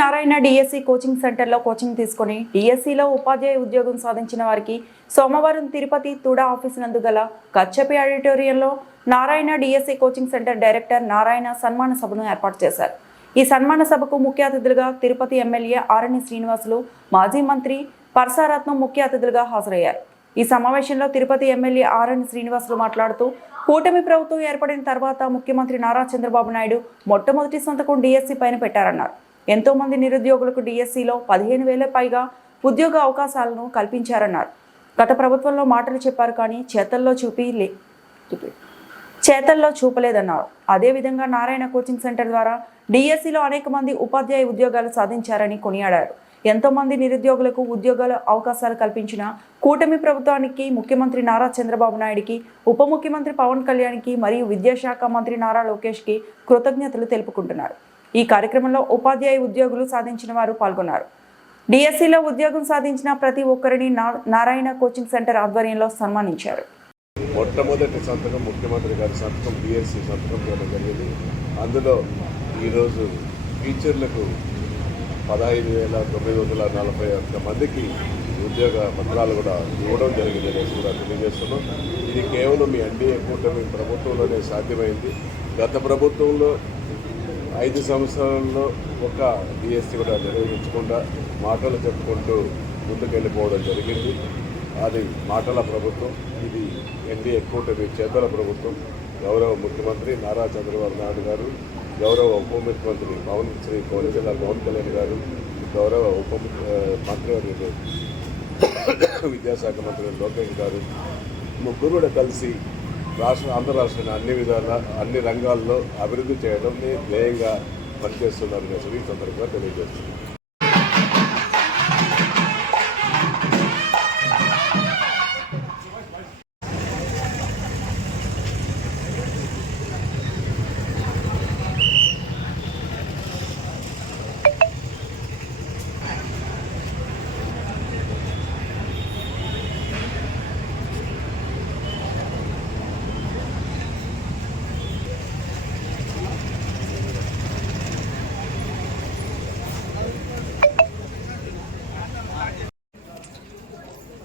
Narayana DSC coaching సెంటర్లో coaching తీసుకుని డిఎస్సిలో ఉపాధ్యాయ ఉద్యోగం సాధించిన వారికి సోమవారం తిరుపతి తుడా ఆఫీస్ నందు గల కచ్చపి ఆడిటోరియంలో Narayana DSC coaching centre director Narayana సన్మాన సభను ఏర్పాటు చేశారు. ఈ సన్మాన సభకు ముఖ్య అతిథులుగా తిరుపతి ఎమ్మెల్యే ఆరణి శ్రీనివాసులు, మాజీ మంత్రి పరసారత్నం ముఖ్య అతిథులుగా హాజరయ్యారు. ఈ సమావేశంలో తిరుపతి ఎమ్మెల్యే ఆరణి శ్రీనివాసులు మాట్లాడుతూ, కూటమి ప్రభుత్వం ఏర్పడిన తర్వాత ముఖ్యమంత్రి నారా చంద్రబాబు నాయుడు మొట్టమొదటి సంతకం డిఎస్సి పైన పెట్టారన్నారు. ఎంతో మంది నిరుద్యోగులకు డిఎస్సిలో 15,000 పైగా ఉద్యోగ అవకాశాలను కల్పించారన్నారు. గత ప్రభుత్వంలో మాటలు చెప్పారు కానీ చేతల్లో చూపలేదన్నారు. అదేవిధంగా నారాయణ కోచింగ్ సెంటర్ ద్వారా డిఎస్సిలో అనేక మంది ఉపాధ్యాయ ఉద్యోగాలు సాధించారని కొనియాడారు. ఎంతో మంది నిరుద్యోగులకు ఉద్యోగాల అవకాశాలు కల్పించిన కూటమి ప్రభుత్వానికి, ముఖ్యమంత్రి నారా చంద్రబాబు నాయుడికి, ఉప ముఖ్యమంత్రి పవన్ కళ్యాణ్కి మరియు విద్యాశాఖ మంత్రి నారా లోకేష్కి కృతజ్ఞతలు తెలుపుకుంటున్నారు. ఈ కార్యక్రమంలో ఉపాధ్యాయ ఉద్యోగులు సాధించిన వారు పాల్గొన్నారు. డిఎస్సిలో ఉద్యోగం సాధించిన ప్రతి ఒక్కరిని నారాయణ కోచింగ్ సెంటర్ ఆధ్వర్యంలో సన్మానించారు. మొట్టమొదటి సంతకం ముఖ్యమంత్రి గారి సంతకం డిఎస్సి సంతకం చేయడం జరిగింది. అందులో ఈరోజు టీచర్లకు 15,941 మందికి ఉద్యోగ పత్రాలు కూడా ఇవ్వడం జరిగిందనేసి కూడా తెలియజేస్తున్నాం. ఇది కేవలం మీ ఎన్డీఏ కూటమి ప్రభుత్వంలోనే సాధ్యమైంది. గత ప్రభుత్వంలో 5 సంవత్సరాల్లో ఒక డిఎస్సి కూడా నిర్వహించకుండా మాటలు చెప్పుకుంటూ ముందుకెళ్ళిపోవడం జరిగింది. అది మాటల ప్రభుత్వం. ఇది ఎన్డీఏ కూటమి చేతల ప్రభుత్వం. గౌరవ ముఖ్యమంత్రి నారా చంద్రబాబు నాయుడు గారు, గౌరవ ఉప ముఖ్యమంత్రి పవన్ కళ్యాణ్ గారు, గౌరవ మంత్రివర్యులు విద్యాశాఖ మంత్రి లోకేష్ గారు ముగ్గురు కూడా కలిసి ఆంధ్ర రాష్ట్రాన్ని అన్ని విధాల అన్ని రంగాల్లో అభివృద్ధి చేయడం ధ్యేయంగా పనిచేస్తున్నారనే ఈ సందర్భంగా తెలియజేస్తున్నారు.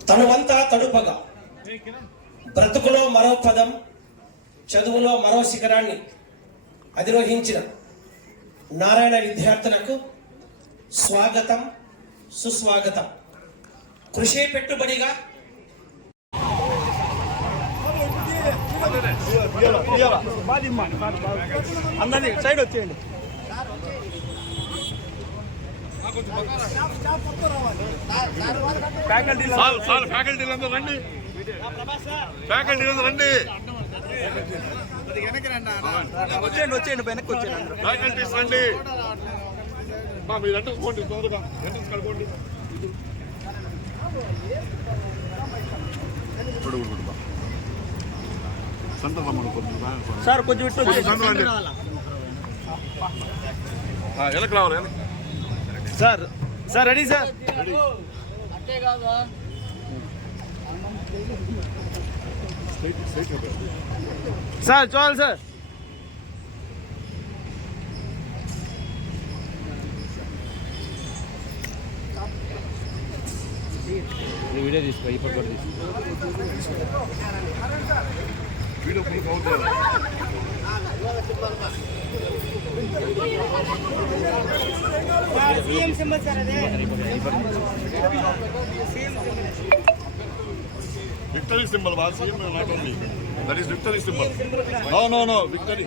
తనువంతా తడుపగా బ్రతుకులో మరో పదం, చదువులో మరో శిఖరాన్ని అధిరోహించిన నారాయణ విద్యార్థులకు స్వాగతం, సుస్వాగతం. కృషి పెట్టుబడిగా అందరినీ సైడ్ వచ్చేయండి. ఫ్యాకల్టీలందరూ రండి. వచ్చేయండి వెనక్కి వచ్చేయండి. ఫ్యాకల్టీస్ రండి. మీరు ఎంట్రన్స్ పోండి, తొందరగా ఎంట్రన్స్ కడుకోండి. సార్ కొంచెం ఇటు వెనక్కి రావాలి. Sir sir ready sir. Sir చాలు సార్. వీడియో తీసుకో, ఈ ఫోటో తీసుకో. Video CM symbol sir. అదే victory symbol. CM not only that is victory symbol. No victory.